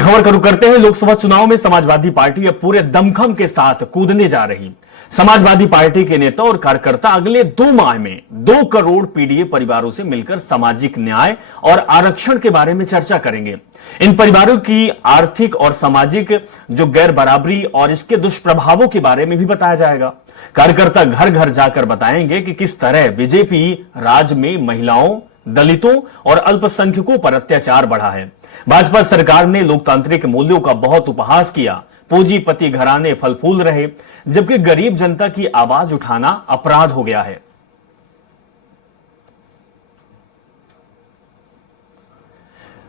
खबर शुरू करते हैं। लोकसभा चुनाव में समाजवादी पार्टी अब पूरे दमखम के साथ कूदने जा रही। समाजवादी पार्टी के नेता और कार्यकर्ता अगले 2 माह में 2 करोड़ पीडीए परिवारों से मिलकर सामाजिक न्याय और आरक्षण के बारे में चर्चा करेंगे। इन परिवारों की आर्थिक और सामाजिक जो गैर बराबरी और इसके दुष्प्रभावों के बारे में भी बताया जाएगा। कार्यकर्ता घर घर जाकर बताएंगे कि किस तरह बीजेपी राज में महिलाओं, दलितों और अल्पसंख्यकों पर अत्याचार बढ़ा है। भाजपा सरकार ने लोकतांत्रिक मूल्यों का बहुत उपहास किया। पूंजीपति घराने फल फूल रहे, जबकि गरीब जनता की आवाज उठाना अपराध हो गया है।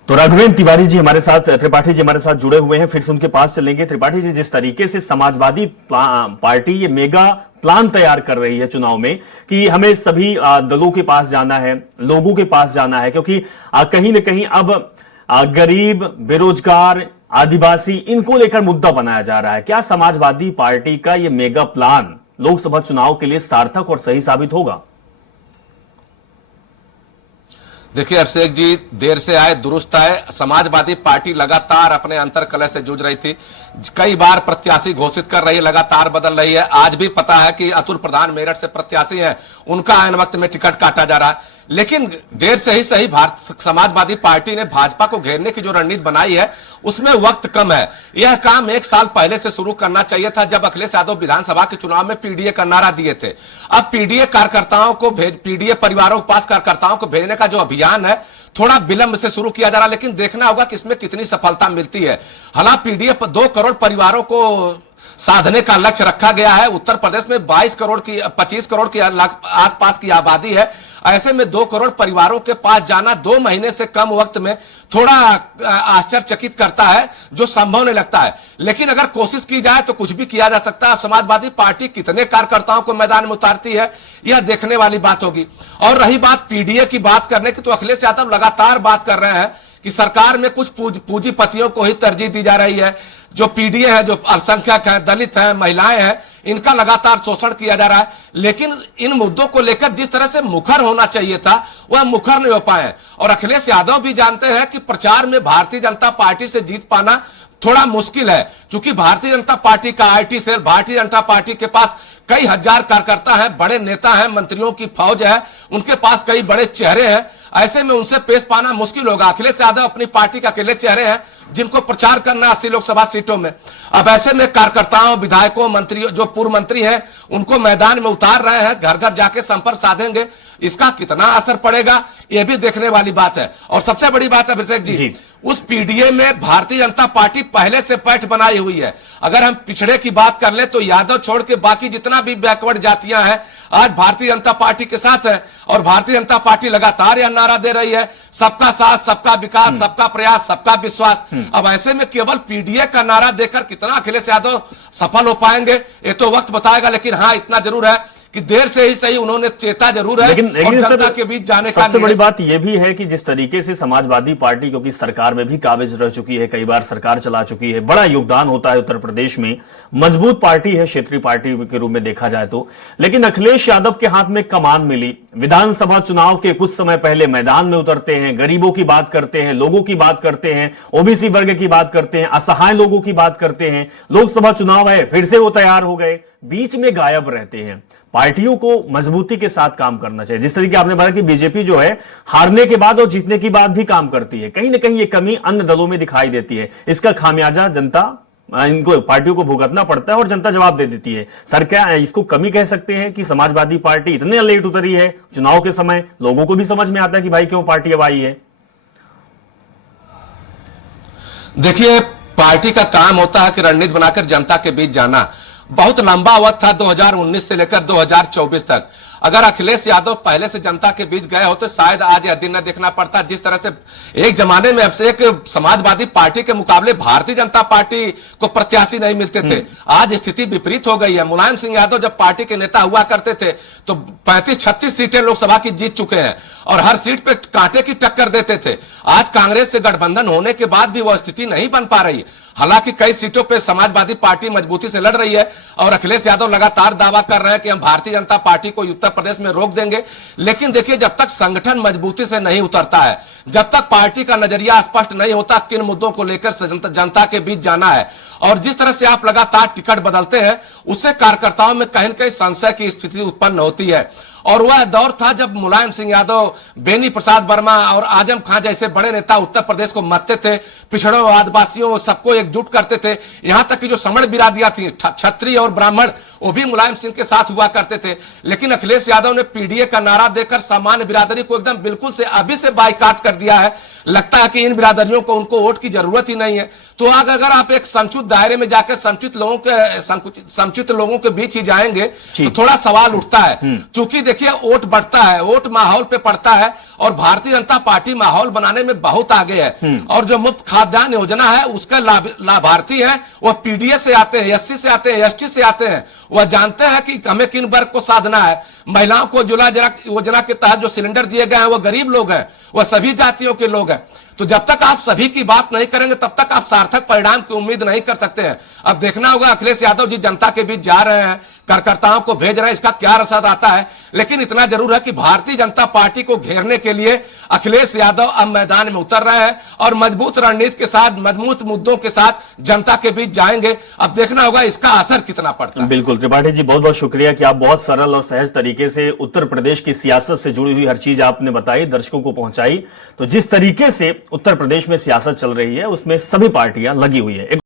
तो राघवेंद्र त्रिपाठी जी हमारे साथ जुड़े हुए हैं। फिर से उनके पास चलेंगे। त्रिपाठी जी, जिस तरीके से समाजवादी पार्टी ये मेगा प्लान तैयार कर रही है चुनाव में कि हमें सभी दलों के पास जाना है, लोगों के पास जाना है, क्योंकि कहीं ना कहीं अब गरीब, बेरोजगार, आदिवासी, इनको लेकर मुद्दा बनाया जा रहा है। क्या समाजवादी पार्टी का यह मेगा प्लान लोकसभा चुनाव के लिए सार्थक और सही साबित होगा? देखिए अभिषेक जी, देर से आए दुरुस्त आए। समाजवादी पार्टी लगातार अपने अंतर कलह से जूझ रही थी। कई बार प्रत्याशी घोषित कर रही है, लगातार बदल रही है। आज भी पता है कि अतुल प्रधान मेरठ से प्रत्याशी हैं, उनका आन वक्त में टिकट काटा जा रहा है। लेकिन देर से ही सही समाजवादी पार्टी ने भाजपा को घेरने की जो रणनीति बनाई है उसमें वक्त कम है। यह काम 1 साल पहले से शुरू करना चाहिए था, जब अखिलेश यादव विधानसभा के चुनाव में पीडीए का नारा दिए थे। अब पीडीए कार्यकर्ताओं को पीडीए परिवारों के पास कार्यकर्ताओं को भेजने का जो अभियान है थोड़ा विलंब से शुरू किया जा रहा है, लेकिन देखना होगा कि इसमें कितनी सफलता मिलती है। हालांकि पीडीए 2 करोड़ परिवारों को साधने का लक्ष्य रखा गया है। उत्तर प्रदेश में 25 करोड़ के आसपास की आबादी है। ऐसे में 2 करोड़ परिवारों के पास जाना 2 महीने से कम वक्त में थोड़ा आश्चर्यचकित करता है, जो संभव नहीं लगता है। लेकिन अगर कोशिश की जाए तो कुछ भी किया जा सकता है। समाजवादी पार्टी कितने कार्यकर्ताओं को मैदान में उतारती है, यह देखने वाली बात होगी। और रही बात पीडीए की बात करने की, तो अखिलेश यादव लगातार बात कर रहे हैं कि सरकार में कुछ पूंजीपतियों को ही तरजीह दी जा रही है। जो पीडीए है, जो अल्पसंख्यक है, दलित है, महिलाएं हैं, इनका लगातार शोषण किया जा रहा है। लेकिन इन मुद्दों को लेकर जिस तरह से मुखर होना चाहिए था वह मुखर नहीं हो पाए। और अखिलेश यादव भी जानते हैं कि प्रचार में भारतीय जनता पार्टी से जीत पाना थोड़ा मुश्किल है, क्योंकि भारतीय जनता पार्टी का IT cell, Bharatiya Janata party के पास कई हजार कार्यकर्ता हैं, बड़े नेता हैं, मंत्रियों की फौज है, उनके पास कई बड़े चेहरे हैं। ऐसे में उनसे पेश पाना मुश्किल होगा। अखिलेश यादव अपनी पार्टी के अकेले चेहरे हैं जिनको प्रचार करना 80 लोकसभा सीटों में। अब ऐसे में कार्यकर्ताओं, विधायकों, मंत्रियों, जो पूर्व मंत्री हैं, उनको मैदान में उतार रहे हैं, घर घर जाके संपर्क साधेंगे। इसका कितना असर पड़ेगा यह भी देखने वाली बात है। और सबसे बड़ी बात है अभिषेक जी, उस पीडीए में भारतीय जनता पार्टी पहले से पैठ बनाई हुई है। अगर हम पिछड़े की बात कर ले तो यादव छोड़ के बाकी जितना भी बैकवर्ड जातियां हैं आज भारतीय जनता पार्टी के साथ है। और भारतीय जनता पार्टी लगातार यह नारा दे रही है, सबका साथ, सबका विकास, सबका प्रयास, सबका विश्वास। अब ऐसे में केवल पीडीए का नारा देकर कितना अखिलेश यादव सफल हो पाएंगे ये तो वक्त बताएगा। लेकिन हाँ, इतना जरूर है कि देर से ही सही उन्होंने चेता जरूर है। लेकिन जनता के बीच जाने का सबसे बड़ी बात यह भी है कि जिस तरीके से समाजवादी पार्टी, क्योंकि सरकार में भी काबिज रह चुकी है, कई बार सरकार चला चुकी है, बड़ा योगदान होता है उत्तर प्रदेश में, मजबूत पार्टी है क्षेत्रीय पार्टी के रूप में देखा जाए तो। लेकिन अखिलेश यादव के हाथ में कमान मिली। विधानसभा चुनाव के कुछ समय पहले मैदान में उतरते हैं, गरीबों की बात करते हैं, लोगों की बात करते हैं, ओबीसी वर्ग की बात करते हैं, असहाय लोगों की बात करते हैं। लोकसभा चुनाव है, फिर से वो तैयार हो गए, बीच में गायब रहते हैं। पार्टियों को मजबूती के साथ काम करना चाहिए। जिस तरीके आपने बताया कि बीजेपी जो है हारने के बाद और जीतने के बाद भी काम करती है, कहीं ना कहीं ये कमी अन्य दलों में दिखाई देती है। इसका खामियाजा जनता, इनको पार्टियों को भुगतना पड़ता है और जनता जवाब दे देती है। सर, क्या इसको कमी कह सकते हैं कि समाजवादी पार्टी इतने लेट उतरी है चुनाव के समय? लोगों को भी समझ में आता है कि भाई क्यों पार्टी अब आई है। देखिए, पार्टी का काम होता है कि रणनीति बनाकर जनता के बीच जाना। बहुत लंबा वक्त था 2019 से लेकर 2024 तक। अगर अखिलेश यादव पहले से जनता के बीच गए हो तो शायद आज यह दिन न देखना पड़ता। जिस तरह से एक जमाने में अब एक समाजवादी पार्टी के मुकाबले भारतीय जनता पार्टी को प्रत्याशी नहीं मिलते थे, आज स्थिति विपरीत हो गई है। मुलायम सिंह यादव जब पार्टी के नेता हुआ करते थे तो 35-36 सीटें लोकसभा की जीत चुके हैं और हर सीट पे कांटे की टक्कर देते थे। आज कांग्रेस से गठबंधन होने के बाद भी वह स्थिति नहीं बन पा रही। हालांकि कई सीटों पे समाजवादी पार्टी मजबूती से लड़ रही है और अखिलेश यादव लगातार दावा कर रहे हैं कि हम भारतीय जनता पार्टी को उत्तर प्रदेश में रोक देंगे। लेकिन देखिए, जब तक संगठन मजबूती से नहीं उतरता है, जब तक पार्टी का नजरिया स्पष्ट नहीं होता किन मुद्दों को लेकर जनता के बीच जाना है, और जिस तरह से आप लगातार टिकट बदलते हैं, उससे कार्यकर्ताओं में कहीं न कहीं संशय की स्थिति उत्पन्न होती है। और वह दौर था जब मुलायम सिंह यादव, बेनी प्रसाद वर्मा और आजम खान जैसे बड़े नेता उत्तर प्रदेश को मथते थे, पिछड़ों, आदिवासियों, सबको एकजुट करते थे। यहां तक कि जो समण बिरादियां थी, क्षत्रिय और ब्राह्मण, वो भी मुलायम सिंह के साथ हुआ करते थे। लेकिन अखिलेश यादव ने पीडीए का नारा देकर सामान्य बिरादरी को एकदम बिल्कुल से अभी से बाइकाट कर दिया है। लगता है कि इन बिरादरियों को उनको वोट की जरूरत ही नहीं है। तो अगर आप एक संकुचित दायरे में जाकर संकुचित लोगों के बीच ही जाएंगे तो थोड़ा सवाल उठता है। क्योंकि देखिए, वोट बढ़ता है, वोट माहौल पे पड़ता है, और भारतीय जनता पार्टी माहौल बनाने में बहुत आगे है। और जो मुफ्त खाद्यान्न योजना है, उसका लाभार्थी है वह पीडीए से आते हैं, एससी से आते हैं, एसटी से आते हैं। वह जानते हैं कि हमें किन वर्ग को साधना है। महिलाओं को उज्ज्वला योजना के तहत जो सिलेंडर दिए गए हैं, वह गरीब लोग हैं, वह सभी जातियों के लोग हैं। तो जब तक आप सभी की बात नहीं करेंगे, तब तक आप सार्थक परिणाम की उम्मीद नहीं कर सकते हैं। अब देखना होगा, अखिलेश यादव जी जनता के बीच जा रहे हैं, कार्यकर्ताओं को भेज रहे हैं, इसका क्या असर आता है। लेकिन इतना जरूर है कि भारतीय जनता पार्टी को घेरने के लिए अखिलेश यादव अब मैदान में उतर रहे हैं और मजबूत रणनीति के साथ, मजबूत मुद्दों के साथ जनता के बीच जाएंगे। अब देखना होगा इसका असर कितना पड़ता है। बिल्कुल त्रिपाठी जी, बहुत बहुत शुक्रिया कि आप बहुत सरल और सहज तरीके से उत्तर प्रदेश की सियासत से जुड़ी हुई हर चीज आपने बताई, दर्शकों को पहुंचाई। तो जिस तरीके से उत्तर प्रदेश में सियासत चल रही है, उसमें सभी पार्टियां लगी हुई है।